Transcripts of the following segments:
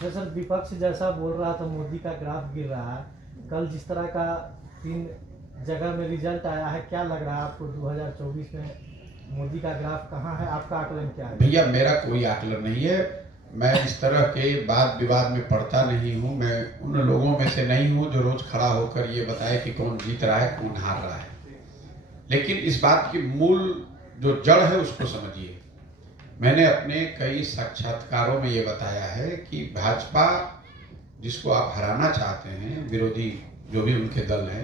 Sir विपक्ष जैसा बोल रहा था मोदी का ग्राफ गिर रहा है, कल जिस तरह का 3 जगह में रिजल्ट आया है, क्या लग रहा है आपको 2024 में मोदी का ग्राफ कहाँ है? आपका आकलन क्या है? भैया मेरा कोई आकलन नहीं है, मैं इस तरह के वाद विवाद में पड़ता नहीं हूँ। मैं उन लोगों में से नहीं हूँ जो रोज खड़ा होकर ये बताए कि कौन जीत रहा है कौन हार रहा है। लेकिन इस बात की मूल जो जड़ है उसको समझिए। मैंने अपने कई साक्षात्कारों में ये बताया है कि भाजपा जिसको आप हराना चाहते हैं, विरोधी जो भी उनके दल है,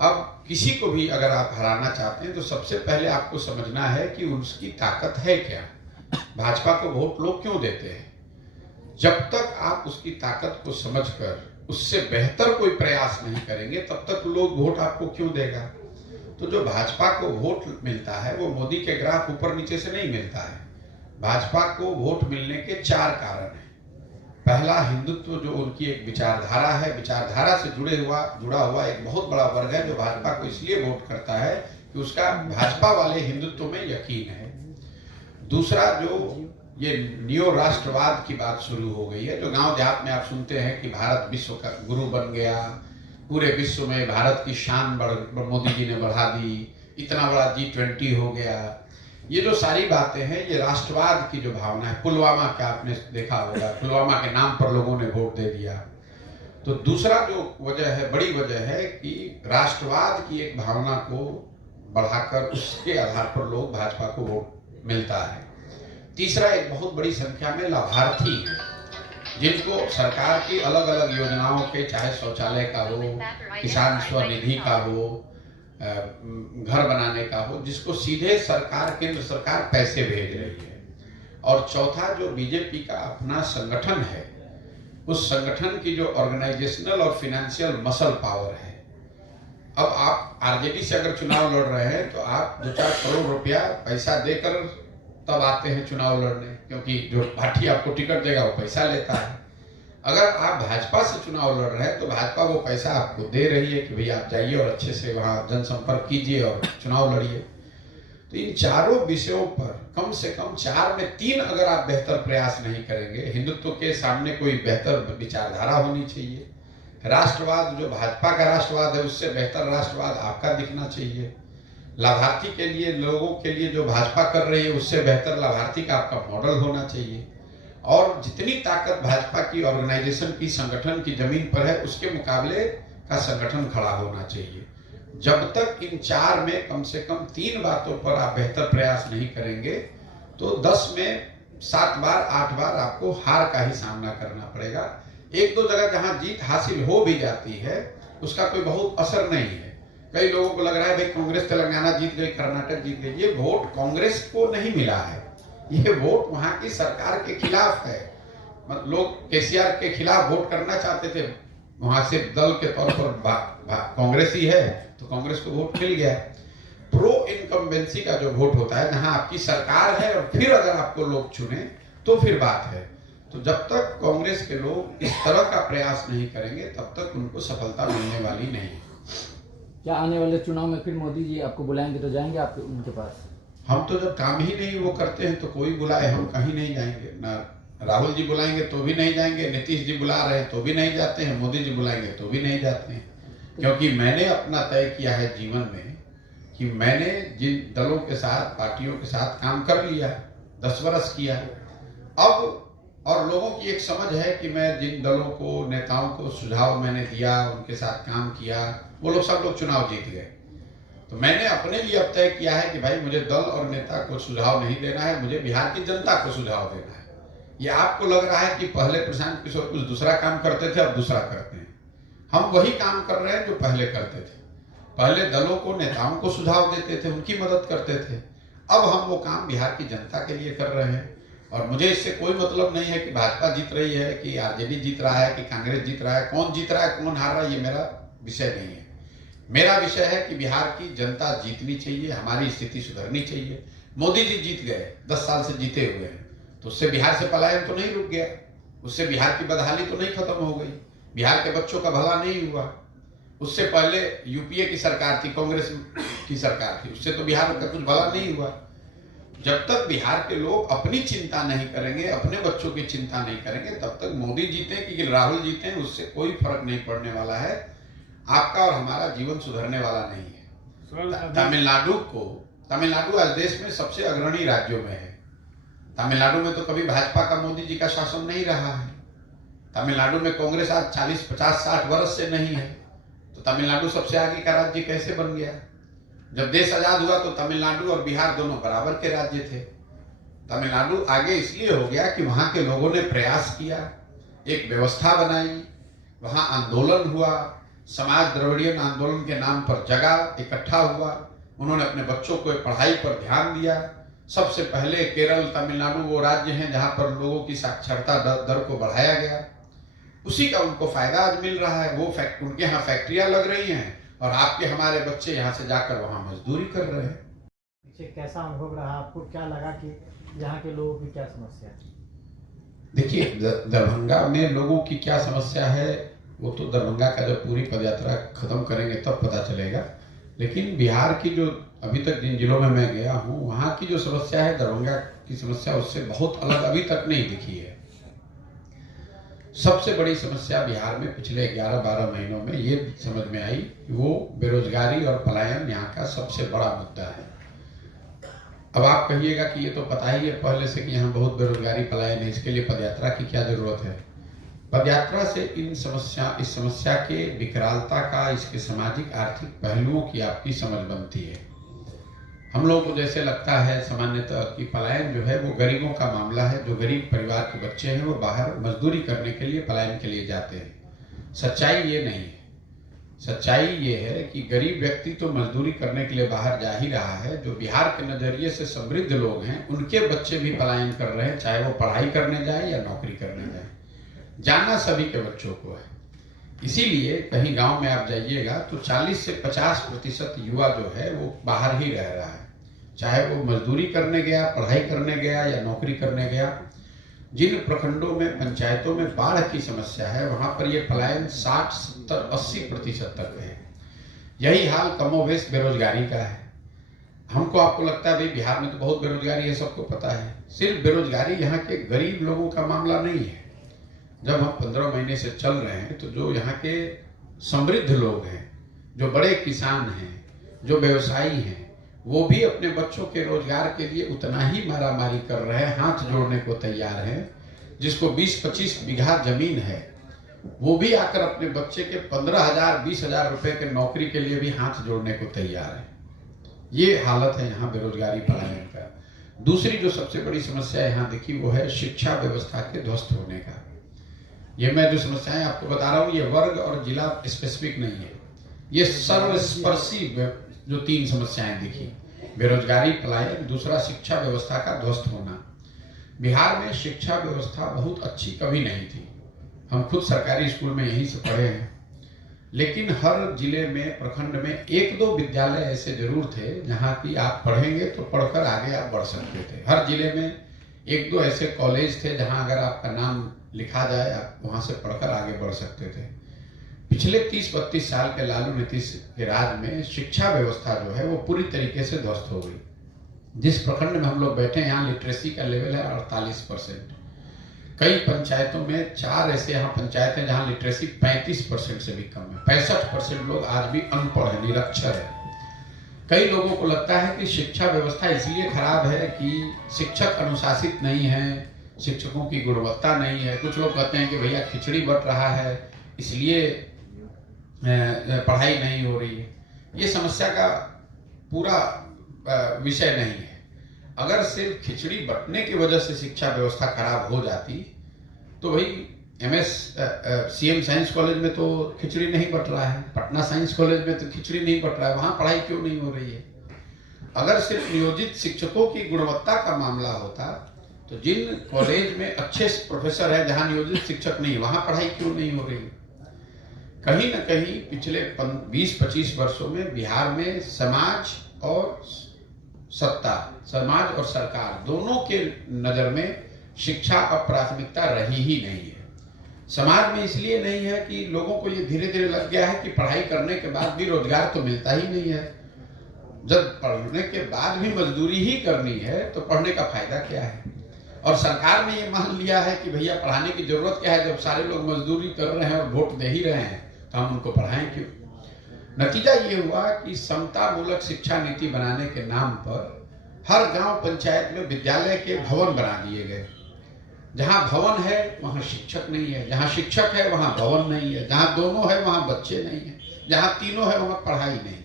अब किसी को भी अगर आप हराना चाहते हैं तो सबसे पहले आपको समझना है कि उसकी ताकत है क्या। भाजपा को वोट लोग क्यों देते हैं? जब तक आप उसकी ताकत को समझकर उससे बेहतर कोई प्रयास नहीं करेंगे तब तक लोग वोट आपको क्यों देगा। तो जो भाजपा को वोट मिलता है वो मोदी के ग्राफ ऊपर नीचे से नहीं मिलता है। भाजपा को वोट मिलने के 4 कारण हैं। पहला, हिंदुत्व जो उनकी एक विचारधारा है, विचारधारा से जुड़ा हुआ एक बहुत बड़ा वर्ग है जो भाजपा को इसलिए वोट करता है कि उसका भाजपा वाले हिंदुत्व में यकीन है। दूसरा, जो ये नियो राष्ट्रवाद की बात शुरू हो गई है, जो गांव देहात में आप सुनते हैं कि भारत विश्व का गुरु बन गया, पूरे विश्व में भारत की शान मोदी जी ने बढ़ा दी, इतना बड़ा G20 हो गया। ये जो सारी बातें हैं ये राष्ट्रवाद की जो भावना है। पुलवामा का आपने देखा होगा, पुलवामा के नाम पर लोगों ने वोट दे दिया। तो दूसरा जो वजह है, बड़ी वजह है कि राष्ट्रवाद की एक भावना को बढ़ाकर उसके आधार पर लोग भाजपा को वोट मिलता है। तीसरा, एक बहुत बड़ी संख्या में लाभार्थी हैं जिनको सरकार की अलग अलग योजनाओं के, चाहे शौचालय का हो, किसान स्वनिधि का हो, घर बनाने का हो, जिसको सीधे सरकार, केंद्र सरकार पैसे भेज रही है। और चौथा, जो बीजेपी का अपना संगठन है, उस संगठन की जो ऑर्गेनाइजेशनल और फिनेंशियल मसल पावर है। अब आप आरजेडी से अगर चुनाव लड़ रहे हैं तो आप 2-4 करोड़ रुपया पैसा देकर तब आते हैं चुनाव लड़ने, क्योंकि जो पार्टी आपको टिकट देगा वो पैसा लेता है। अगर आप भाजपा से चुनाव लड़ रहे हैं तो भाजपा वो पैसा आपको दे रही है कि भाई आप जाइए और अच्छे से वहां जनसंपर्क कीजिए और चुनाव लड़िए। तो इन चारों विषयों पर कम से कम 4 में 3 अगर आप बेहतर प्रयास नहीं करेंगे, हिंदुत्व के सामने कोई बेहतर विचारधारा होनी चाहिए, राष्ट्रवाद जो भाजपा का राष्ट्रवाद है उससे बेहतर राष्ट्रवाद आपका दिखना चाहिए, लाभार्थी के लिए, लोगों के लिए जो भाजपा कर रही है उससे बेहतर लाभार्थी का आपका मॉडल होना चाहिए, और जितनी ताकत भाजपा की ऑर्गेनाइजेशन की, संगठन की जमीन पर है उसके मुकाबले का संगठन खड़ा होना चाहिए। जब तक इन 4 में कम से कम 3 बातों पर आप बेहतर प्रयास नहीं करेंगे तो 10 में 7 बार 8 बार आपको हार का ही सामना करना पड़ेगा। 1-2 जगह जहां जीत हासिल हो भी जाती है उसका कोई बहुत असर नहीं है। कई लोगों को लग रहा है भाई कांग्रेस तेलंगाना जीत गई, कर्नाटक जीत गई। ये वोट कांग्रेस को नहीं मिला है, ये वोट वहां की सरकार के खिलाफ है। मतलब लोग केसीआर के खिलाफ वोट करना चाहते थे, वहां से दल के तौर पर कांग्रेस ही है तो कांग्रेस को वोट मिल गया। प्रो इनकम्बेंसी का जो वोट होता है, जहां आपकी सरकार है और फिर अगर आपको लोग चुने तो फिर बात है। तो जब तक कांग्रेस के लोग इस तरह का प्रयास नहीं करेंगे तब तक उनको सफलता मिलने वाली नहीं। क्या आने वाले चुनाव में फिर मोदी जी आपको बुलाएंगे तो जाएंगे आप उनके पास? हम तो जब काम ही नहीं वो करते हैं तो कोई बुलाए हम कहीं नहीं जाएंगे। ना राहुल जी बुलाएंगे तो भी नहीं जाएंगे, नीतीश जी बुला रहे हैं तो भी नहीं जाते हैं, मोदी जी बुलाएंगे तो भी नहीं जाते हैं। क्योंकि मैंने अपना तय किया है जीवन में कि मैंने जिन दलों के साथ, पार्टियों के साथ काम कर लिया, 10 वर्ष किया, अब और लोगों की एक समझ है कि मैं जिन दलों को, नेताओं को सुझाव मैंने दिया, उनके साथ काम किया, वो लोग सब लोग चुनाव जीत गए। तो मैंने अपने लिए अब तय किया है कि भाई मुझे दल और नेता को सुझाव नहीं देना है, मुझे बिहार की जनता को सुझाव देना है। ये आपको लग रहा है कि पहले प्रशांत किशोर कुछ दूसरा काम करते थे, अब दूसरा करते हैं। हम वही काम कर रहे हैं जो पहले करते थे। पहले दलों को, नेताओं को सुझाव देते थे, उनकी मदद करते थे। अब हम वो काम बिहार की जनता के लिए कर रहे हैं। और मुझे इससे कोई मतलब नहीं है कि भाजपा जीत रही है, कि आरजेडी जीत रहा है, कि कांग्रेस जीत रहा है, कौन जीत रहा है, कौन हार रहा है, ये मेरा विषय नहीं है। मेरा विषय है कि बिहार की जनता जीतनी चाहिए, हमारी स्थिति सुधरनी चाहिए। मोदी जी जीत गए, 10 साल से जीते हुए हैं, तो उससे बिहार से पलायन तो नहीं रुक गया, उससे बिहार की बदहाली तो नहीं खत्म हो गई, बिहार के बच्चों का भला नहीं हुआ। उससे पहले यूपीए की सरकार थी, कांग्रेस की सरकार थी, उससे तो बिहार का कुछ भला नहीं हुआ। जब तक बिहार के लोग अपनी चिंता नहीं करेंगे, अपने बच्चों की चिंता नहीं करेंगे, तब तक मोदी जीते कि राहुल जीते उससे कोई फर्क नहीं पड़ने वाला है। आपका और हमारा जीवन सुधरने वाला नहीं है। तमिलनाडु आज देश में सबसे अग्रणी राज्यों में है। तमिलनाडु में तो कभी भाजपा का मोदी जी का शासन नहीं रहा है। तमिलनाडु में कांग्रेस आज 40, 50, 60 वर्ष से नहीं है। तो तमिलनाडु सबसे आगे का राज्य कैसे बन गया? जब देश आजाद हुआ तो तमिलनाडु और बिहार दोनों बराबर के राज्य थे। तमिलनाडु आगे इसलिए हो गया कि वहां के लोगों ने प्रयास किया, एक व्यवस्था बनाई, वहां आंदोलन हुआ, समाज द्रविड़ियन आंदोलन के नाम पर जगा, इकट्ठा हुआ, उन्होंने अपने बच्चों को पढ़ाई पर ध्यान दिया। सबसे पहले केरल, तमिलनाडु वो राज्य हैं जहां पर लोगों की साक्षरता दर को बढ़ाया गया। उसी का उनको फायदा आज मिल रहा है। वो उनके यहाँ फैक्ट्रियां लग रही हैं और आपके हमारे बच्चे यहाँ से जाकर वहाँ मजदूरी कर रहे हैं। पीछे कैसा अनुभव रहा आपको? क्या लगा कि यहाँ के लोगों की क्या समस्या है? देखिए, दरभंगा में लोगों की क्या समस्या है वो तो दरभंगा का जब पूरी पदयात्रा खत्म करेंगे तब पता चलेगा। लेकिन बिहार की जो अभी तक जिन जिलों में मैं गया हूँ वहाँ की जो समस्या है दरभंगा की समस्या उससे बहुत अलग अभी तक नहीं दिखी है। सबसे बड़ी समस्या बिहार में पिछले 11-12 महीनों में ये समझ में आई कि वो बेरोजगारी और पलायन यहाँ का सबसे बड़ा मुद्दा है। अब आप कहिएगा कि ये तो पता ही है पहले से कि यहाँ बहुत बेरोजगारी पलायन है, इसके लिए पदयात्रा की क्या जरूरत है? पदयात्रा से इस समस्या के विकरालता का, इसके सामाजिक आर्थिक पहलुओं की आपकी समझ बनती है। हम लोगों को जैसे लगता है सामान्यतः कि पलायन जो है वो गरीबों का मामला है, जो गरीब परिवार के बच्चे हैं वो बाहर मजदूरी करने के लिए, पलायन के लिए जाते हैं। सच्चाई ये नहीं है। सच्चाई ये है कि गरीब व्यक्ति तो मजदूरी करने के लिए बाहर जा ही रहा है। जो बिहार के नजरिए से समृद्ध लोग हैं उनके बच्चे भी पलायन कर रहे हैं, चाहे वो पढ़ाई करने जाए या नौकरी करने जाए। जाना सभी के बच्चों को है। इसीलिए कहीं गांव में आप जाइएगा तो 40 से 50% युवा जो है वो बाहर ही रह रहा है, चाहे वो मजदूरी करने गया, पढ़ाई करने गया या नौकरी करने गया। जिन प्रखंडों में, पंचायतों में बाढ़ की समस्या है वहां पर ये पलायन 60, 70, 80% तक है। यही हाल कमोबेश बेरोजगारी का है। हमको आपको लगता है भाई बिहार में तो बहुत बेरोजगारी है, सबको पता है। सिर्फ बेरोजगारी यहाँ के गरीब लोगों का मामला नहीं है। जब हम 15 महीने से चल रहे हैं तो जो यहाँ के समृद्ध लोग हैं, जो बड़े किसान हैं, जो व्यवसायी हैं, वो भी अपने बच्चों के रोजगार के लिए उतना ही मारामारी कर रहे हैं, हाथ जोड़ने को तैयार हैं। जिसको 20-25 बीघा जमीन है वो भी आकर अपने बच्चे के 15,000, 20,000 रुपए के नौकरी के लिए भी हाथ जोड़ने को तैयार है। ये हालत है यहाँ बेरोजगारी पलायन का। दूसरी जो सबसे बड़ी समस्या यहाँ दिखी वो है शिक्षा व्यवस्था के ध्वस्त होने का। ये मैं जो समस्याएं आपको बता रहा हूँ ये वर्ग और जिला स्पेसिफिक नहीं है, ये सर्वस्पर्शी जो 3 समस्याएं दिखी, बेरोजगारी, पलायन, दूसरा शिक्षा व्यवस्था का ध्वस्त होना। बिहार में शिक्षा व्यवस्था बहुत अच्छी कभी नहीं थी। हम खुद सरकारी स्कूल में यहीं से पढ़े हैं, लेकिन हर जिले में, प्रखंड में 1-2 विद्यालय ऐसे जरूर थे जहाँ की आप पढ़ेंगे तो पढ़कर आगे आप बढ़ सकते थे। हर जिले में 1-2 ऐसे कॉलेज थे जहाँ अगर आपका नाम लिखा जाए आप वहाँ से पढ़कर आगे बढ़ सकते थे। पिछले 30-32 साल के लालू नीतीश के राज में शिक्षा व्यवस्था जो है वो पूरी तरीके से ध्वस्त हो गई। जिस प्रखंड में हम लोग बैठे हैं यहाँ लिटरेसी का लेवल है 48%। कई पंचायतों में 4 ऐसे यहाँ पंचायत हैं जहाँ लिटरेसी 35% से भी कम है। 65% लोग आज भी अनपढ़ है, निरक्षर है। कई लोगों को लगता है कि शिक्षा व्यवस्था इसलिए खराब है कि शिक्षक अनुशासित नहीं है, शिक्षकों की गुणवत्ता नहीं है। कुछ लोग कहते हैं कि भैया खिचड़ी बट रहा है इसलिए पढ़ाई नहीं हो रही है। ये समस्या का पूरा विषय नहीं है। अगर सिर्फ खिचड़ी बंटने की वजह से शिक्षा व्यवस्था खराब हो जाती तो भाई सीएम साइंस कॉलेज में तो खिचड़ी नहीं बट रहा है, पटना साइंस कॉलेज में तो खिचड़ी नहीं बट रहा है, वहां पढ़ाई क्यों नहीं हो रही है? अगर सिर्फ नियोजित शिक्षकों की गुणवत्ता का मामला होता तो जिन कॉलेज में अच्छे प्रोफेसर हैं जहां नियोजित शिक्षक नहीं, वहां पढ़ाई क्यों नहीं हो रही? कहीं ना कहीं पिछले 20-25 वर्षों में बिहार में समाज और सत्ता, समाज और सरकार दोनों के नजर में शिक्षा अब प्राथमिकता रही ही नहीं है। समाज में इसलिए नहीं है कि लोगों को ये धीरे धीरे लग गया है कि पढ़ाई करने के बाद भी रोजगार तो मिलता ही नहीं है। जब पढ़ने के बाद भी मजदूरी ही करनी है तो पढ़ने का फायदा क्या है? और सरकार ने ये मान लिया है कि भैया पढ़ाने की जरूरत क्या है, जब सारे लोग मजदूरी कर रहे हैं और वोट दे ही रहे हैं तो हम उनको पढ़ाएं क्यों? नतीजा ये हुआ कि समता मूलक शिक्षा नीति बनाने के नाम पर हर गांव पंचायत में विद्यालय के भवन बना दिए गए। जहां भवन है वहां शिक्षक नहीं है, जहां शिक्षक है वहां भवन नहीं है, जहां दोनों है वहां बच्चे नहीं है, जहां तीनों है वहां पढ़ाई नहीं है।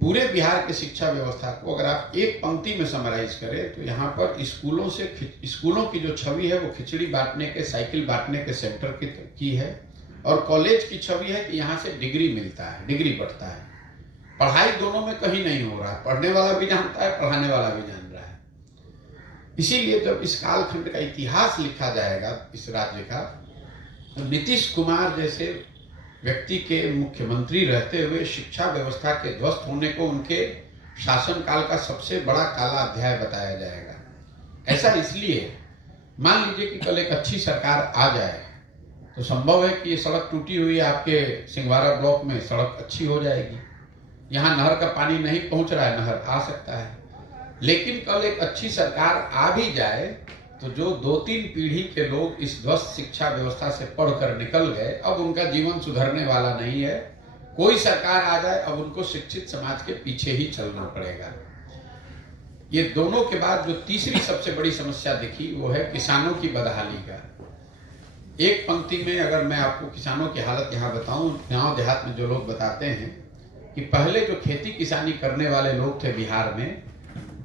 पूरे बिहार की शिक्षा व्यवस्था को अगर आप एक पंक्ति में समराइज करें तो यहाँ पर स्कूलों की जो छवि है वो खिचड़ी बांटने के, साइकिल बांटने के सेंटर की है, और कॉलेज की छवि है कि यहाँ से डिग्री मिलता है, डिग्री बढ़ता है। पढ़ाई दोनों में कहीं नहीं हो रहा है, पढ़ने वाला भी जानता है, पढ़ाने वाला भी जान रहा है। इसीलिए जब इस कालखंड का इतिहास लिखा जाएगा इस राज्य का, तो नीतीश कुमार जैसे व्यक्ति के मुख्यमंत्री रहते हुए शिक्षा व्यवस्था के ध्वस्त होने को उनके शासनकाल का सबसे बड़ा काला अध्याय बताया जाएगा। ऐसा इसलिए, मान लीजिए कि कल एक अच्छी सरकार आ जाए तो संभव है कि ये सड़क टूटी हुई है, आपके सिंघवारा ब्लॉक में सड़क अच्छी हो जाएगी। यहाँ नहर का पानी नहीं पहुंच रहा है, नहर आ सकता है। लेकिन कल एक अच्छी सरकार आ भी जाए तो जो 2-3 पीढ़ी के लोग इस ध्वस्त शिक्षा व्यवस्था से पढ़कर निकल गए, अब उनका जीवन सुधरने वाला नहीं है। कोई सरकार आ जाए अब उनको शिक्षित समाज के पीछे ही चलना पड़ेगा। ये दोनों के बाद जो तीसरी सबसे बड़ी समस्या दिखी वो है किसानों की बदहाली का। एक पंक्ति में अगर मैं आपको किसानों की हालत यहाँ बताऊं, गांव देहात में जो लोग बताते हैं कि पहले जो खेती किसानी करने वाले लोग थे बिहार में,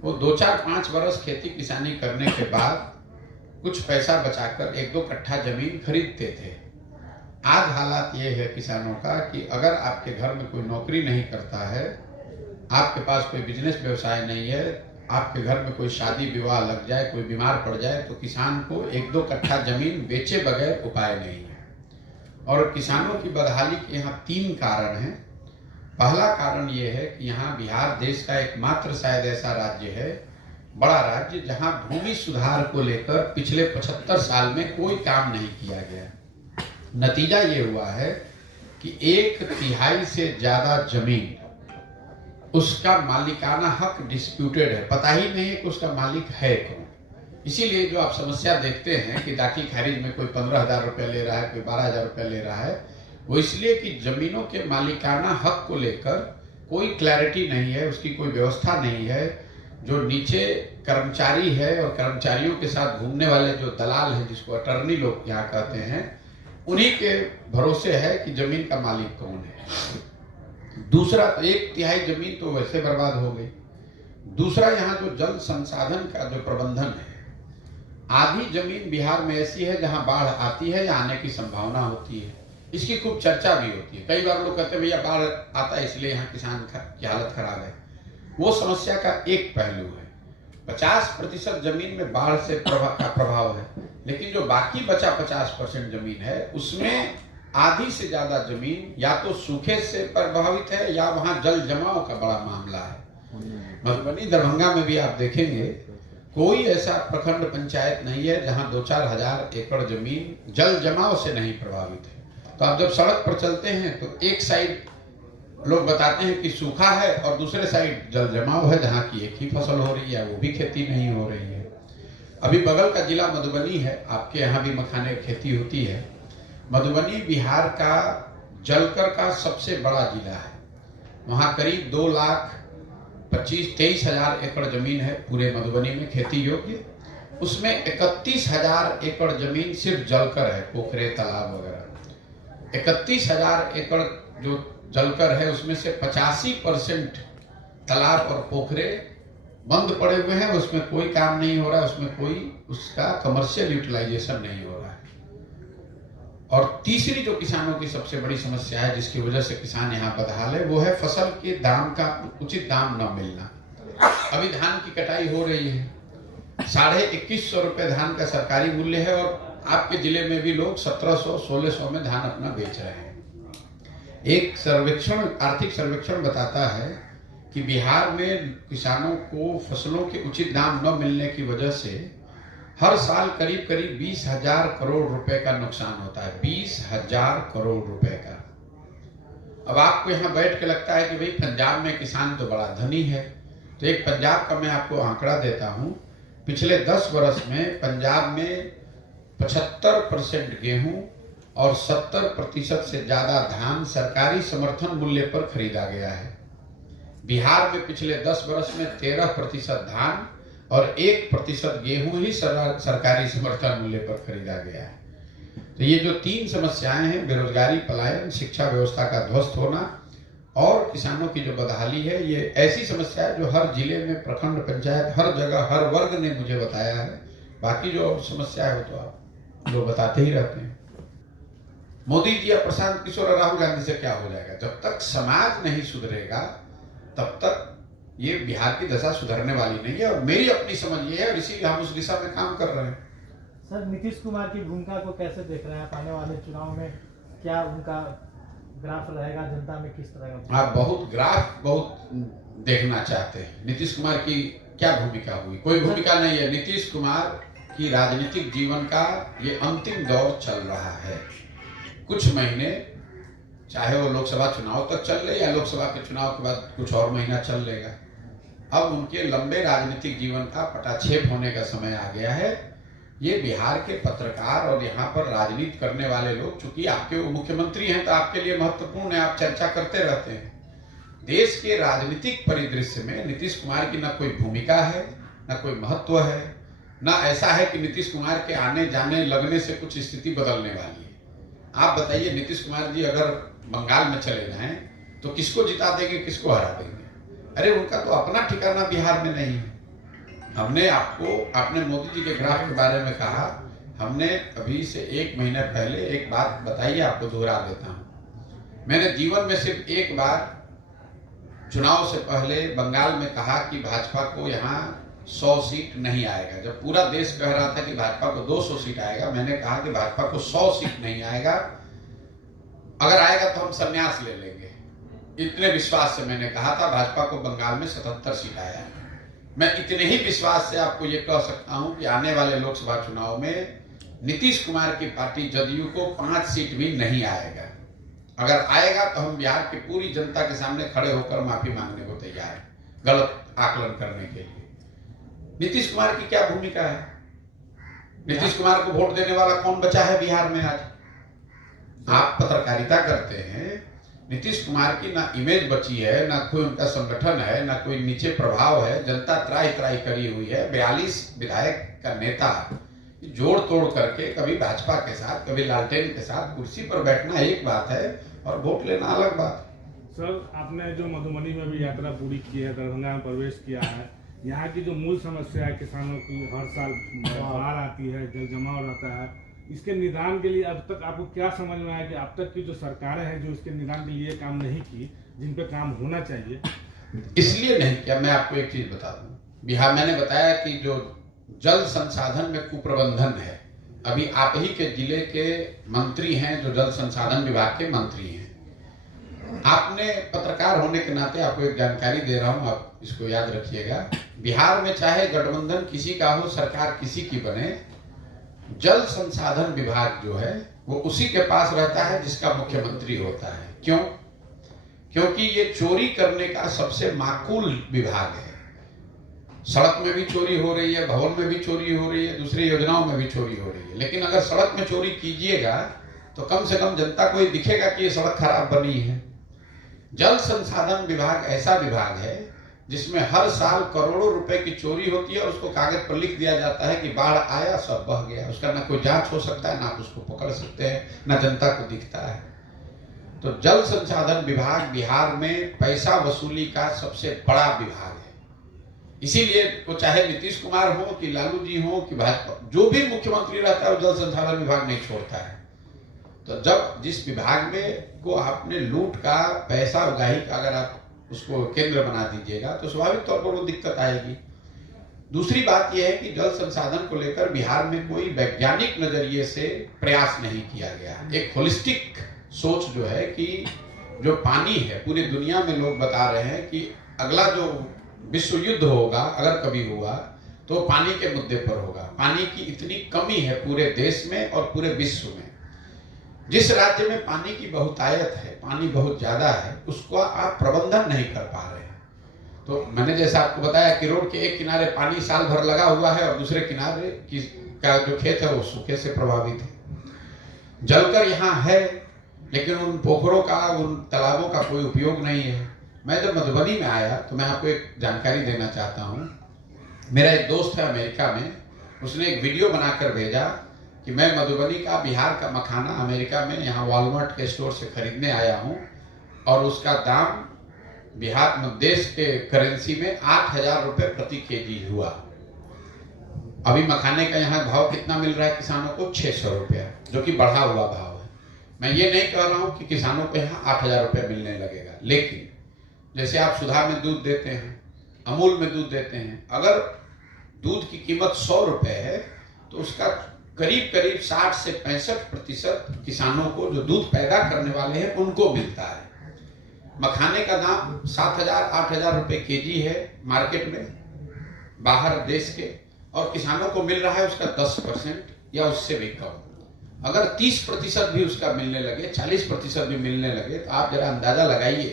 वो 2-4-5 वर्ष खेती किसानी करने के बाद कुछ पैसा बचाकर 1-2 कट्ठा जमीन खरीदते थे। आज हालात ये है किसानों का कि अगर आपके घर में कोई नौकरी नहीं करता है, आपके पास कोई बिजनेस व्यवसाय नहीं है, आपके घर में कोई शादी विवाह लग जाए, कोई बीमार पड़ जाए, तो किसान को 1-2 कट्ठा जमीन बेचे बगैर उपाय नहीं है। और किसानों की बदहाली के यहाँ 3 कारण हैं। पहला कारण ये है कि यहाँ बिहार देश का एकमात्र शायद ऐसा राज्य है, बड़ा राज्य, जहां भूमि सुधार को लेकर पिछले 75 साल में कोई काम नहीं किया गया। नतीजा ये हुआ है कि 1/3 से ज्यादा जमीन उसका मालिकाना हक डिस्प्यूटेड है, पता ही नहीं है कि उसका मालिक है कौन। इसीलिए जो आप समस्या देखते हैं कि दाखिल खारिज में कोई 15,000 रुपया ले रहा है, कोई 12,000 रुपया ले रहा है, वो इसलिए कि जमीनों के मालिकाना हक को लेकर कोई क्लैरिटी नहीं है, उसकी कोई व्यवस्था नहीं है। जो नीचे कर्मचारी है और कर्मचारियों के साथ घूमने वाले जो दलाल हैं, जिसको अटर्नी लोग यहाँ कहते हैं, उन्हीं के भरोसे है कि जमीन का मालिक कौन है। दूसरा, 1/3 जमीन तो वैसे बर्बाद हो गई। दूसरा, यहाँ जो जल संसाधन का जो प्रबंधन है, आधी जमीन बिहार में ऐसी है जहाँ बाढ़ आती है या आने की संभावना होती है। इसकी खूब चर्चा भी होती है। कई बार लोग कहते हैं भैया बाढ़ आता है इसलिए यहाँ किसान की हालत खराब है। वो समस्या का एक पहलू है। 50% जमीन में बाढ़ से प्रभाव है, लेकिन जो बाकी बचा 50% जमीन है, उसमें आधी से ज्यादा जमीन या तो सूखे से प्रभावित है या वहां जल जमाव का बड़ा मामला है। मधुबनी, दरभंगा में भी आप देखेंगे कोई ऐसा प्रखंड पंचायत नहीं है जहां 2-4 हजार एकड़ जमीन जल जमाव से नहीं प्रभावित है। तो आप जब सड़क पर चलते हैं तो एक साइड लोग बताते हैं कि सूखा है और दूसरे साइड जल जमाव है, जहाँ की एक ही फसल हो रही है, वो भी खेती नहीं हो रही है। अभी बगल का जिला मधुबनी है, आपके यहाँ भी मखाने की खेती होती है। मधुबनी बिहार का जलकर का सबसे बड़ा जिला है। वहाँ करीब 2,23,000 एकड़ जमीन है पूरे मधुबनी में खेती योग्य। उसमें 31,000 एकड़ जमीन सिर्फ जलकर है, पोखरे तालाब वगैरह। 31,000 एकड़ जो जलकर है, उसमें से 85% तालाब और पोखरे बंद पड़े हुए हैं, उसमें कोई काम नहीं हो रहा है, उसमें कोई उसका कमर्शियल यूटिलाइजेशन नहीं हो रहा है। और तीसरी जो किसानों की सबसे बड़ी समस्या है, जिसकी वजह से किसान यहाँ बदहाल है, वो है फसल के दाम का उचित दाम न मिलना। अभी धान की कटाई हो रही है, 2150 रुपए धान का सरकारी मूल्य है, और आपके जिले में भी लोग 1700-1600 में धान अपना बेच रहे हैं। एक सर्वेक्षण, आर्थिक सर्वेक्षण बताता है कि बिहार में किसानों को फसलों के उचित दाम न मिलने की वजह से हर साल करीब 20,000 करोड़ रुपए का नुकसान होता है। 20,000 करोड़ रुपए का। अब आपको यहाँ बैठ के लगता है कि भाई पंजाब में किसान तो बड़ा धनी है, तो एक पंजाब का मैं आपको आंकड़ा देता हूँ। पिछले 10 वर्ष में पंजाब में 75% गेहूं और 70% से ज्यादा धान सरकारी समर्थन मूल्य पर खरीदा गया है। बिहार में पिछले 10 वर्ष में 13% धान और 1% गेहूं ही सरकारी समर्थन मूल्य पर खरीदा गया है। तो ये जो 3 समस्याएं हैं, बेरोजगारी, पलायन, शिक्षा व्यवस्था का ध्वस्त होना और किसानों की जो बदहाली है, ये ऐसी समस्या है जो हर जिले में, प्रखंड पंचायत, हर जगह, हर वर्ग ने मुझे बताया है। बाकी जो समस्या है वो तो आप लोग बताते ही रहते हैं। मोदी जी या प्रशांत किशोर और राहुल गांधी से क्या हो जाएगा? जब तक समाज नहीं सुधरेगा तब तक ये बिहार की दशा सुधरने वाली नहीं है। और मेरी अपनी समझ ये है और इसीलिए हम उस दिशा में काम कर रहे हैं। सर, नीतीश कुमार की भूमिका को कैसे देख रहे हैं आप? आने वाले चुनाव में क्या उनका ग्राफ रहेगा, जनता में किस तरह का? आप बहुत देखना चाहते हैं। नीतीश कुमार की क्या भूमिका हुई? कोई भूमिका नहीं है। नीतीश कुमार की राजनीतिक जीवन का ये अंतिम दौर चल रहा है। कुछ महीने, चाहे वो लोकसभा चुनाव तक चल ले या लोकसभा के चुनाव के बाद कुछ और महीना चल लेगा। अब उनके लंबे राजनीतिक जीवन का पटाक्षेप होने का समय आ गया है। ये बिहार के पत्रकार और यहाँ पर राजनीति करने वाले लोग, चूंकि आपके वो मुख्यमंत्री हैं तो आपके लिए महत्वपूर्ण है, आप चर्चा करते रहते हैं। देश के राजनीतिक परिदृश्य में नीतीश कुमार की न कोई भूमिका है, न कोई महत्व है, न ऐसा है कि नीतीश कुमार के आने जाने लगने से कुछ स्थिति बदलने वाली है। आप बताइए, नीतीश कुमार जी अगर बंगाल में चले जाएं तो किसको जिता देंगे, किसको हरा देंगे? अरे उनका तो अपना ठिकाना बिहार में नहीं है। हमने आपने मोदी जी के ग्राफ के बारे में कहा, हमने अभी से 1 महीने पहले एक बात बताई, आपको दोहरा देता हूं। मैंने जीवन में सिर्फ एक बार चुनाव से पहले बंगाल में कहा कि भाजपा को यहाँ 100 सीट नहीं आएगा। जब पूरा देश कह रहा था कि भाजपा को 200 सीट आएगा, मैंने कहा कि भाजपा को 100 सीट नहीं आएगा, अगर आएगा तो हम संन्यास ले लेंगे। इतने विश्वास से मैंने कहा था। भाजपा को बंगाल में 77 सीट आया है। मैं इतने ही विश्वास से आपको ये कह सकता हूं कि आने वाले लोकसभा चुनाव में नीतीश कुमार की पार्टी जदयू को 5 सीट भी नहीं आएगा। अगर आएगा तो हम बिहार की पूरी जनता के सामने खड़े होकर माफी मांगने को तैयार है, गलत आकलन करने के लिए। नीतीश कुमार की क्या भूमिका है? नीतीश कुमार को वोट देने वाला कौन बचा है बिहार में आज? आप पत्रकारिता करते हैं, नीतीश कुमार की ना इमेज बची है, ना कोई उनका संगठन है, ना कोई नीचे प्रभाव है। जनता त्राही त्राही करी हुई है। 42 विधायक का नेता जोड़ तोड़ करके कभी भाजपा के साथ, कभी लालटेन के साथ कुर्सी पर बैठना एक बात है और वोट लेना अलग बात। सर, आपने जो मधुबनी में भी यात्रा पूरी की है, दरभंगा में प्रवेश किया है, यहाँ की जो मूल समस्या है किसानों की, हर साल बाढ़ आती है, जल जमाव रहता है, इसके निदान के लिए अब तक आपको क्या समझ में आया कि अब तक की जो सरकारें हैं जो इसके निदान के लिए काम नहीं की, जिन पे काम होना चाहिए? इसलिए नहीं किया। मैं आपको एक चीज बता दूं, बिहार, मैंने बताया कि जो जल संसाधन में कुप्रबंधन है, अभी आप ही के जिले के मंत्री हैं जो जल संसाधन विभाग के मंत्री हैं। आपने पत्रकार होने के नाते आपको एक जानकारी दे रहा हूं, आप इसको याद रखिएगा। बिहार में चाहे गठबंधन किसी का हो, सरकार किसी की बने, जल संसाधन विभाग जो है वो उसी के पास रहता है जिसका मुख्यमंत्री होता है। क्यों? क्योंकि ये चोरी करने का सबसे माकूल विभाग है। सड़क में भी चोरी हो रही है, भवन में भी चोरी हो रही है, दूसरी योजनाओं में भी चोरी हो रही है। लेकिन अगर सड़क में चोरी कीजिएगा तो कम से कम जनता को ये दिखेगा कि ये सड़क खराब बनी है। जल संसाधन विभाग ऐसा विभाग है जिसमें हर साल करोड़ों रुपए की चोरी होती है और उसको कागज पर लिख दिया जाता है कि बाढ़ आया, सब बह गया। उसका ना कोई जांच हो सकता है, ना आप उसको पकड़ सकते हैं, ना जनता को दिखता है। तो जल संसाधन विभाग बिहार में पैसा वसूली का सबसे बड़ा विभाग है। इसीलिए वो चाहे नीतीश कुमार हो कि लालू जी हो कि भाजपा, जो भी मुख्यमंत्री रहता है वो जल संसाधन विभाग नहीं छोड़ता है। तो जब जिस विभाग में को आपने लूट का, पैसा उगाही का अगर आप उसको केंद्र बना दीजिएगा तो स्वाभाविक तौर पर वो दिक्कत आएगी। दूसरी बात यह है कि जल संसाधन को लेकर बिहार में कोई वैज्ञानिक नजरिए से प्रयास नहीं किया गया। एक होलिस्टिक सोच जो है कि जो पानी है, पूरी दुनिया में लोग बता रहे हैं कि अगला जो विश्व युद्ध होगा, अगर कभी हुआ, तो पानी के मुद्दे पर होगा। पानी की इतनी कमी है पूरे देश में और पूरे विश्व में। जिस राज्य में पानी की बहुतायत है, पानी बहुत ज्यादा है, उसको आप प्रबंधन नहीं कर पा रहे हैं। तो मैंने जैसा आपको बताया कि रोड के एक किनारे पानी साल भर लगा हुआ है और दूसरे किनारे का जो खेत है वो सूखे से प्रभावित है। जलकर यहाँ है लेकिन उन पोखरों का, उन तालाबों का कोई उपयोग नहीं है। मैं जब मधुबनी में आया तो मैं आपको एक जानकारी देना चाहता हूँ। मेरा एक दोस्त है अमेरिका में, उसने एक वीडियो बनाकर भेजा कि मैं मधुबनी का, बिहार का मखाना अमेरिका में यहाँ वॉलमार्ट के स्टोर से खरीदने आया हूँ और उसका दाम बिहार में देश के करेंसी में 8,000 रुपये प्रति केजी हुआ। अभी मखाने का यहाँ भाव कितना मिल रहा है किसानों को? 600 रुपया, जो कि बढ़ा हुआ भाव है। मैं ये नहीं कह रहा हूँ कि किसानों को यहाँ 8,000 रुपये मिलने लगेगा, लेकिन जैसे आप सुधा में दूध देते हैं, अमूल में दूध देते हैं, अगर दूध की कीमत 100 रुपये है तो उसका करीब करीब 60 से 65% किसानों को, जो दूध पैदा करने वाले हैं, उनको मिलता है। मखाने का दाम 7,000-8,000 रुपये केजी है मार्केट में बाहर देश के, और किसानों को मिल रहा है उसका 10% या उससे भी कम। अगर 30% भी उसका मिलने लगे, 40% भी मिलने लगे, तो आप जरा अंदाजा लगाइए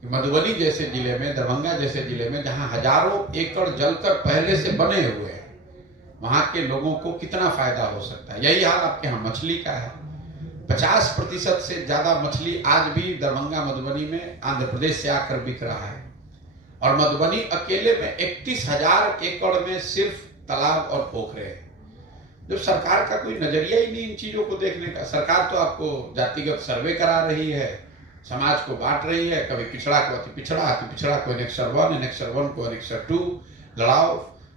कि मधुबनी जैसे जिले में, दरभंगा जैसे जिले में, जहां हजारों एकड़ जलकर पहले से बने हुए हैं, वहां के लोगों को कितना फायदा हो सकता है। यही हाल आपके यहाँ मछली का है। 50% से ज्यादा मछली आज भी दरभंगा, मधुबनी में आंध्र प्रदेश से आकर बिक रहा है, और मधुबनी अकेले में 31,000 एकड़ में सिर्फ तालाब और पोखरे हैं। जब सरकार का कोई नजरिया ही नहीं इन चीजों को देखने का। सरकार तो आपको जातिगत सर्वे करा रही है, समाज को बांट रही है, कभी पिछड़ा को अति पिछड़ा, अति पिछड़ा को Annexure 1, Annexure 1 को Annexure 2 लड़ाओ,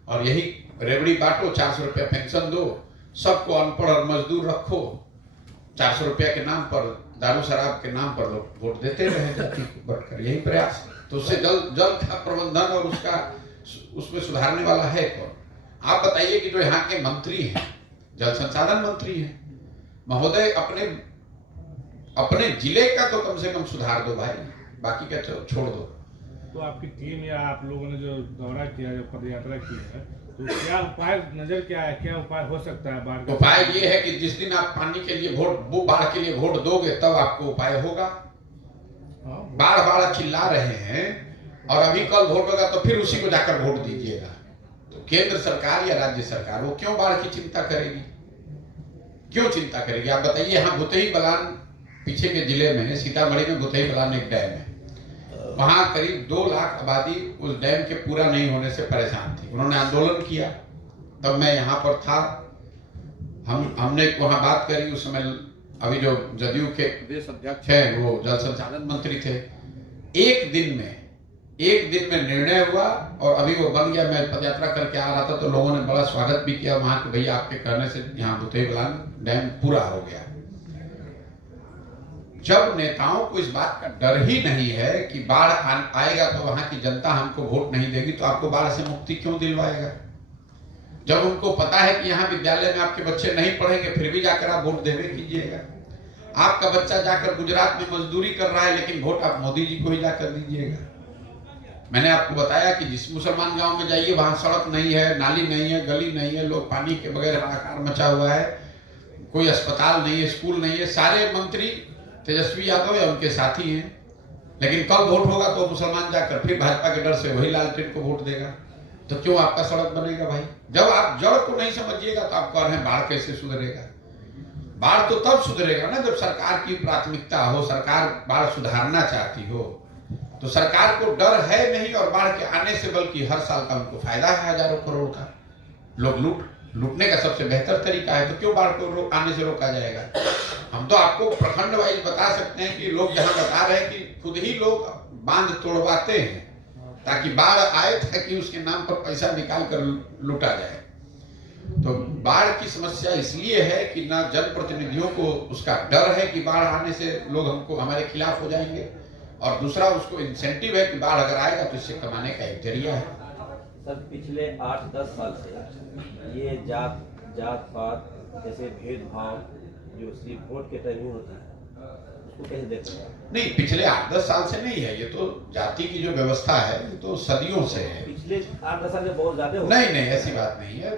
और यही रेवड़ी बांटो, 400 रुपया पेंशन दो, सबको अनपढ़ और मजदूर रखो, 400 रुपया के नाम पर, दारू शराब के नाम पर लोग वोट देते रहे जाति को बढ़कर, यही प्रयास। तो उससे जल का प्रबंधन और उसमें सुधारने वाला है कौन? आप बताइए कि जो यहाँ के मंत्री हैं, जल संसाधन मंत्री हैं, महोदय अपने जिले का तो कम से कम सुधार दो भाई, बाकी का छोड़ दो। तो आपकी टीम या आप लोगों ने जो दौरा किया, जो पदयात्रा की है, तो क्या उपाय नजर क्या है, क्या उपाय हो सकता है बाढ़? उपाय ये है कि जिस दिन आप पानी के लिए वोट, बाढ़ के लिए वोट दोगे, तब आपको उपाय होगा। बाढ़ चिल्ला रहे हैं और अभी कल वोट होगा तो फिर उसी को जाकर वोट दीजिएगा। तो केंद्र सरकार या राज्य सरकार वो क्यों बाढ़ की चिंता करेगी? क्यों चिंता करेगी? आप बताइए। यहाँ भुतही बलान पीछे के जिले में, सीतामढ़ी में भुतही बलान एक डैम है, वहां करीब 2 लाख आबादी उस डैम के पूरा नहीं होने से परेशान थी। उन्होंने आंदोलन किया, तब मैं यहाँ पर था, हमने वहां बात करी। उस समय अभी जो जदयू के प्रदेश अध्यक्ष हैं वो जल संसाधन मंत्री थे। एक दिन में निर्णय हुआ और अभी वो बन गया। मैं पदयात्रा करके आ रहा था तो लोगों ने बड़ा स्वागत भी किया वहां के, भैया आपके कहने से यहाँ भुतही बलान डैम पूरा हो गया। जब नेताओं को इस बात का डर ही नहीं है कि बाढ़ आएगा तो वहां की जनता हमको वोट नहीं देगी, तो आपको बाढ़ से मुक्ति क्यों दिलवाएगा? जब उनको पता है कि यहाँ विद्यालय में आपके बच्चे नहीं पढ़ेंगे, फिर भी जाकर आप वोट देवे कीजिएगा। आपका बच्चा जाकर गुजरात में मजदूरी कर रहा है, लेकिन वोट आप मोदी जी को ही जाकर दीजिएगा। मैंने आपको बताया कि जिस मुसलमान गांव में जाइए वहां सड़क नहीं है, नाली नहीं है, गली नहीं है, लोग पानी के बगैर हाहाकार मचा हुआ है, कोई अस्पताल नहीं है, स्कूल नहीं है। सारे मंत्री तेजस्वी यादव या उनके साथी हैं, लेकिन कल वोट होगा तो मुसलमान जाकर फिर भाजपा के डर से वही लालटेन को वोट देगा। तो क्यों आपका सड़क बनेगा भाई? जब आप जड़ को नहीं समझिएगा तो आप कह रहे हैं बाढ़ कैसे सुधरेगा? बाढ़ तो तब सुधरेगा ना जब सरकार की प्राथमिकता हो, सरकार बाढ़ सुधारना चाहती हो। तो सरकार को डर है नहीं और बाढ़ के आने से, बल्कि हर साल का उनको फायदा है हजारों करोड़ का। लोग लूटने का सबसे बेहतर तरीका है, तो क्यों बाढ़ को आने से रोका जाएगा? हम तो आपको प्रखंड वाइज बता सकते हैं कि लोग जहां बता रहे हैं कि खुद ही लोग बांध तोड़वाते हैं ताकि बाढ़ आए, ताकि उसके नाम पर पैसा निकाल कर लूटा जाए। तो बाढ़ की समस्या इसलिए है कि ना जनप्रतिनिधियों को उसका डर है कि बाढ़ आने से लोग हमको हमारे खिलाफ हो जाएंगे, और दूसरा उसको इंसेंटिव है कि बाढ़ अगर आएगा तो इससे कमाने का एक जरिया है। सर, पिछले 8-10 साल से ये जात पात जैसे भेदभाव जो सिर्फ वोट के टाइम में होता है, उसको कैसे देखते हैं? नहीं, पिछले 8-10 साल से नहीं है, ये तो जाति की जो व्यवस्था है ये तो सदियों से है। पिछले 8-10 साल में बहुत ज्यादा नहीं, ऐसी बात नहीं है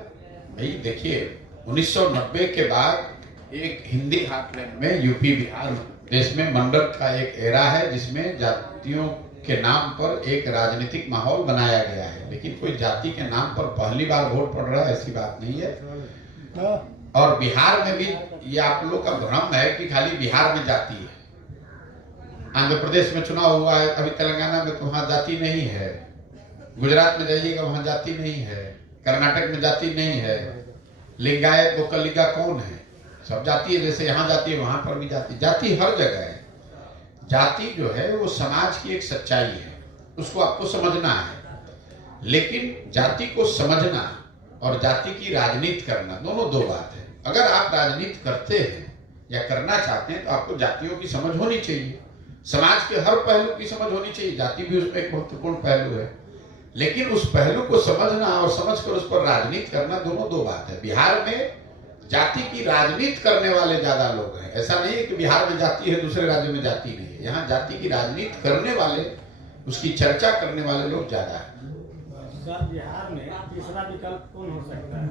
भाई। देखिए 1990 के बाद एक हिंदी हार्टलैंड में यूपी बिहार देश में मंडल का एक एरा है जिसमें जातियों के नाम पर एक राजनीतिक माहौल बनाया गया है, लेकिन कोई जाति के नाम पर पहली बार वोट पड़ रहा है ऐसी बात नहीं है। और बिहार में भी ये आप लोग का भ्रम है कि खाली बिहार में जाति है। आंध्र प्रदेश में चुनाव हुआ है, अभी तेलंगाना में तो वहां जाति नहीं है, गुजरात में जाइएगा वहां जाति नहीं है, कर्नाटक में जाति नहीं है, लिंगायत गोकलिगा कौन है, सब जाति है। जैसे यहाँ जाति है वहां पर भी जाति, जाति हर जगह है। जाति जो है वो समाज की एक सच्चाई है, उसको आपको समझना है। लेकिन जाति को समझना और जाति की राजनीति करना दोनों दो बात है। अगर आप राजनीति करते हैं या करना चाहते हैं तो आपको जातियों की समझ होनी चाहिए, समाज के हर पहलू की समझ होनी चाहिए, जाति भी उसमें एक महत्वपूर्ण पहलू है। लेकिन उस पहलू को समझना और समझकर उस पर राजनीति करना दोनों दो बात है। बिहार में जाति की राजनीति करने वाले ज्यादा लोग हैं, ऐसा नहीं है कि बिहार में जाति है दूसरे राज्यों में जाति नहीं है। यहाँ जाति की राजनीति करने वाले, उसकी चर्चा करने वाले लोग ज्यादा है। सर, बिहार में तीसरा विकल्प कौन हो सकता है?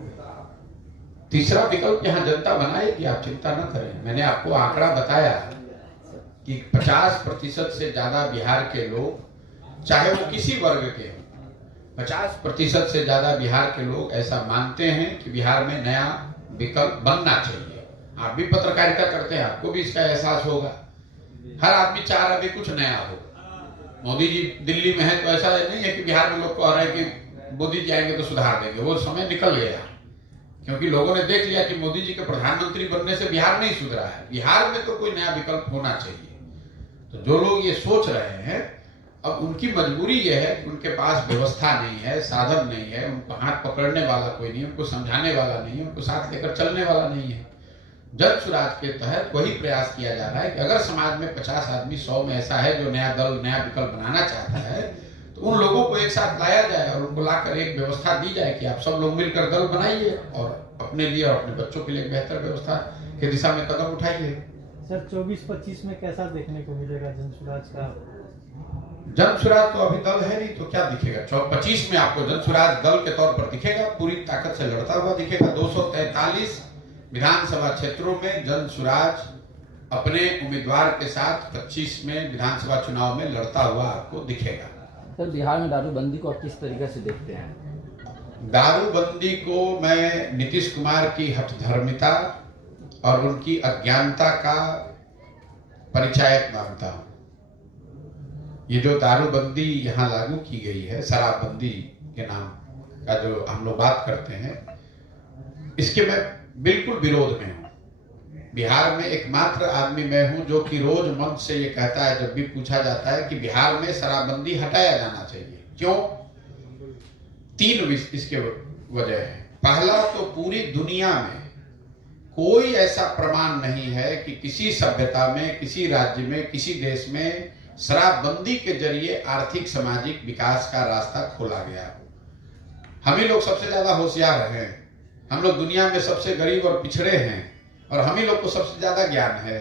तीसरा विकल्प यहाँ जनता बनाएगी, आप चिंता न करें। मैंने आपको आंकड़ा बताया कि 50% से ज्यादा बिहार के लोग, चाहे वो किसी वर्ग के हो, 50% से ज्यादा बिहार के लोग ऐसा मानते हैं कि बिहार में नया विकल्प बनना चाहिए। आप भी पत्रकारिता करते हैं, आपको भी इसका एहसास होगा। हर आदमी चाह रहा है कुछ नया हो। मोदी जी दिल्ली में है तो ऐसा नहीं है कि बिहार में लोग कह रहे हैं कि मोदी जी आएंगे तो सुधार देंगे, वो समय निकल गया। क्योंकि लोगों ने देख लिया कि मोदी जी के प्रधानमंत्री बनने से बिहार नहीं सुधरा है, बिहार में तो कोई नया विकल्प होना चाहिए। तो जो लोग ये सोच रहे हैं, अब उनकी मजबूरी ये है कि उनके पास व्यवस्था नहीं है, साधन नहीं है, उनको हाथ पकड़ने वाला कोई नहीं है, उनको समझाने वाला नहीं है, उनको साथ लेकर चलने वाला नहीं है। जन सुराज के तहत वही प्रयास किया जा रहा है कि अगर समाज में 50 आदमी 100 में ऐसा है जो नया दल, नया विकल्प बनाना चाहता है, तो उन लोगों को एक साथ लाया जाए और उनको लाकर एक व्यवस्था दी जाए कि आप सब लोग मिलकर दल बनाइए और अपने लिए और अपने बच्चों के लिए बेहतर व्यवस्था की दिशा में कदम उठाइए। सर 24-25 में कैसा देखने को मिलेगा जनसुराज का? जनसुराज तो अभी दल है नहीं तो क्या दिखेगा। 25 में आपको जनसुराज दल के तौर पर दिखेगा, पूरी ताकत से लड़ता हुआ दिखेगा। 243 विधानसभा क्षेत्रों में जनसुराज अपने उम्मीदवार के साथ 25 में विधानसभा चुनाव में लड़ता हुआ आपको दिखेगा। सर, बिहार में दारूबंदी को आप किस तरीके से देखते हैं? दारूबंदी को मैं नीतीश कुमार की हठधर्मिता और उनकी अज्ञानता का परिचायक मानता हूं। ये जो दारूबंदी यहाँ लागू की गई है, शराबबंदी के नाम का जो हम लोग बात करते हैं, इसके मैं बिल्कुल विरोध में हूँ। बिहार में एकमात्र आदमी मैं हूं जो कि रोज मंच से ये कहता है, जब भी पूछा जाता है कि बिहार में शराबबंदी हटाया जाना चाहिए। क्यों? 3 इसके वजह है। पहला तो पूरी दुनिया में कोई ऐसा प्रमाण नहीं है कि किसी सभ्यता में, किसी राज्य में, किसी देश में शराबबंदी के जरिए आर्थिक सामाजिक विकास का रास्ता खोला गया। हम ही लोग सबसे ज्यादा होशियार हैं, हम लोग दुनिया में सबसे गरीब और पिछड़े हैं और हम ही लोग को सबसे ज्यादा ज्ञान है।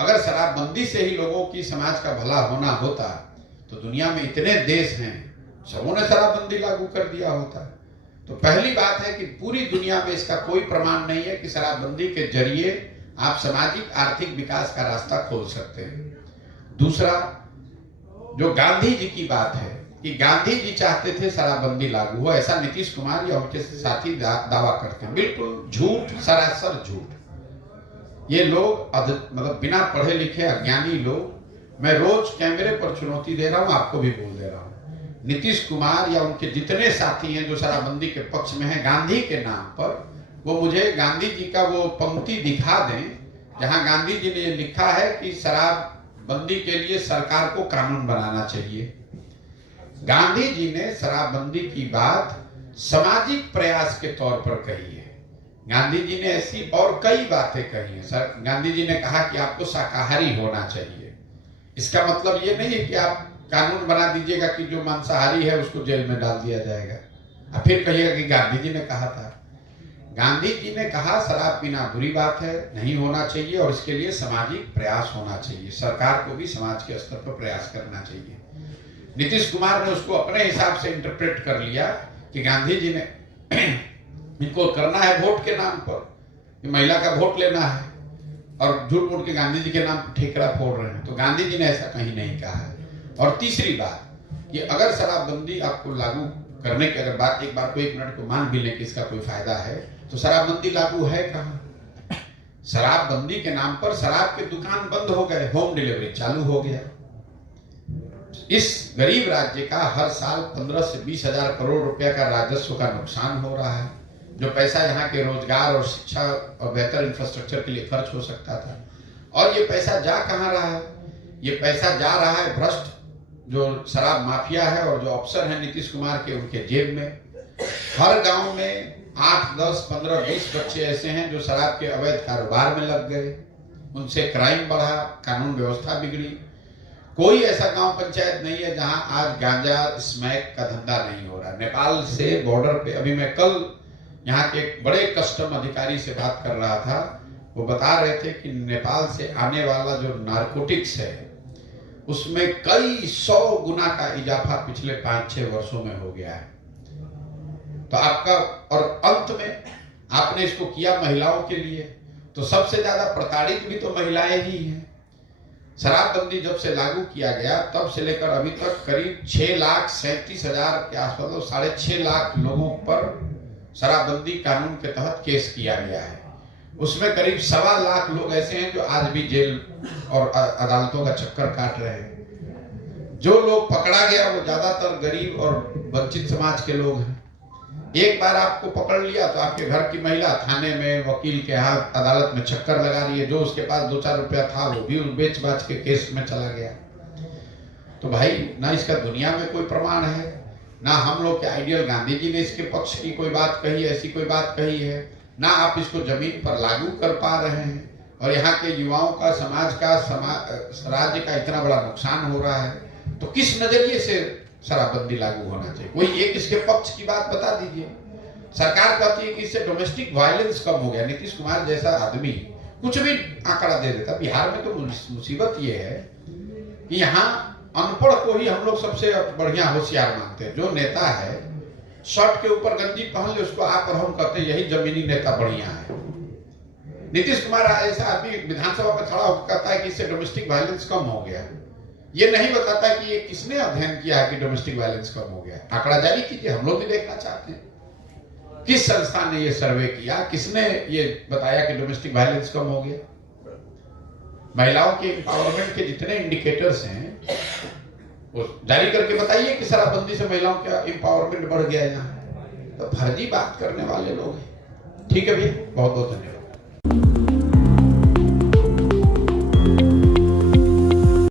अगर शराबबंदी से ही लोगों की समाज का भला होना होता तो दुनिया में इतने देश हैं, सबों ने शराबबंदी लागू कर दिया होता। तो पहली बात है कि पूरी दुनिया में इसका कोई प्रमाण नहीं है कि शराबबंदी के जरिए आप सामाजिक आर्थिक विकास का रास्ता खोल सकते हैं। दूसरा, जो गांधी जी की बात है कि गांधी जी चाहते थे शराबबंदी लागू हो, ऐसा नीतीश कुमार या उनके साथी दावा करते हैं। बिल्कुल झूठ, सरासर झूठ। ये लोग मतलब बिना पढ़े लिखे अज्ञानी लोग। मैं रोज कैमरे पर चुनौती दे रहा हूं, आपको भी बोल दे रहा हूं, नीतीश कुमार या उनके जितने साथी हैं जो शराबबंदी के पक्ष में हैं गांधी के नाम पर, वो मुझे गांधी जी का वो पंक्ति दिखा दें जहां गांधी जी ने लिखा है कि शराबबंदी के लिए सरकार को कानून बनाना चाहिए। गांधी जी ने शराबबंदी की बात सामाजिक प्रयास के तौर पर कही है। गांधी जी ने ऐसी और कई बातें कही हैं। सर, गांधी जी ने कहा कि आपको शाकाहारी होना चाहिए। इसका मतलब ये नहीं है कि आप कानून बना दीजिएगा कि जो मांसाहारी है उसको जेल में डाल दिया जाएगा, और फिर कहिएगा कि गांधी जी ने कहा था। गांधी जी ने कहा शराब पीना बुरी बात है, नहीं होना चाहिए और इसके लिए सामाजिक प्रयास होना चाहिए, सरकार को भी समाज के स्तर पर प्रयास करना चाहिए। नीतीश कुमार ने उसको अपने हिसाब से इंटरप्रेट कर लिया कि गांधी जी ने इनको करना है वोट के नाम पर, महिला का वोट लेना है, और झूठ मूठ के गांधी जी के नाम पर ठेकरा फोड़ रहे हैं, तो गांधी जी ने ऐसा कहीं नहीं कहा है। और तीसरी बात कि अगर शराबबंदी आपको लागू करने की अगर बात एक बार को 1 मिनट को मान भी लें कि इसका कोई फायदा है, तो शराबबंदी लागू है कहाँ? शराबबंदी के नाम पर शराब के दुकान बंद हो गए, होम डिलीवरी चालू हो गया। इस गरीब राज्य का हर साल 15 से 20 हजार करोड़ रुपया का राजस्व का नुकसान हो रहा है, जो पैसा यहाँ के रोजगार और शिक्षा और बेहतर इंफ्रास्ट्रक्चर के लिए खर्च हो सकता था। और ये पैसा जा कहाँ रहा है? ये पैसा जा रहा है भ्रष्ट जो शराब माफिया है और जो अफसर हैं नीतीश कुमार के, उनके जेब में। हर गांव में 8, 10, 15, 20 बच्चे ऐसे हैं जो शराब के अवैध कारोबार में लग गए, उनसे क्राइम बढ़ा, कानून व्यवस्था बिगड़ी। कोई ऐसा गांव पंचायत नहीं है जहां आज गांजा स्मैक का धंधा नहीं हो रहा। नेपाल से बॉर्डर पे, अभी मैं कल यहाँ के एक बड़े कस्टम अधिकारी से बात कर रहा था, वो बता रहे थे कि नेपाल से आने वाला जो नारकोटिक्स है उसमें कई 100 गुना का इजाफा पिछले 5-6 वर्षों में हो गया है। तो आपका, और अंत में आपने इसको किया महिलाओं के लिए, तो सबसे ज्यादा प्रताड़ित भी तो महिलाएं ही हैं। शराबबंदी जब से लागू किया गया तब से लेकर अभी तक करीब 6,37,000 के आसपास, मतलब 6.5 लाख लोगों पर शराबबंदी कानून के तहत केस किया गया है। उसमें करीब 1.25 लाख लोग ऐसे हैं जो आज भी जेल और अदालतों का चक्कर काट रहे हैं। जो लोग पकड़ा गया वो ज्यादातर गरीब और वंचित समाज के लोग हैं। एक बार आपको पकड़ लिया तो आपके घर की महिला थाने में वकील के हाथ अदालत में चक्कर लगा रही है, जो उसके पास 2-4 रुपया था वो भी बेच बाच के केस में चला गया। तो भाई ना इसका दुनिया में कोई प्रमाण है, ना हम लोग के आइडियल गांधी जी ने इसके पक्ष की कोई बात कही, ऐसी कोई बात कही है, ना आप इसको जमीन पर लागू कर पा रहे हैं। और यहाँ के युवाओं का, समाज का, राज्य का इतना बड़ा नुकसान हो रहा है, तो किस नजरिए से शराबबंदी लागू होना चाहिए? कोई एक इसके पक्ष की बात बता दीजिए। सरकार कहती है कि इससे डोमेस्टिक वायलेंस कम हो गया। नीतीश कुमार जैसा आदमी कुछ भी आंकड़ा दे देता। बिहार में तो मुसीबत ये है कि यहाँ अनपढ़ को ही हम लोग सबसे बढ़िया होशियार मानते हैं। जो नेता है शर्ट के ऊपर गंजी पहन ले, उसको आप और हम कहते हैं यही जमीनी नेता बढ़िया है। नीतीश कुमार ऐसा आदमी विधानसभा में खड़ा होकर कहता है कि इससे डोमेस्टिक वायलेंस कम हो गया। ये नहीं बताता कि ये किसने अध्ययन किया है कि डोमेस्टिक वायलेंस कम हो गया। आंकड़ा जारी कीजिए, हम लोग भी देखना चाहते हैं। किस संस्था ने ये सर्वे किया, किसने ये बताया कि डोमेस्टिक वायलेंस कम हो गया? महिलाओं के एम्पावरमेंट के जितने इंडिकेटर्स हैं वो जारी करके बताइए कि शराबबंदी से महिलाओं का एम्पावरमेंट बढ़ गया यहाँ। तो फर्जी बात करने वाले लोग हैं। ठीक है भैया, बहुत बहुत धन्यवाद।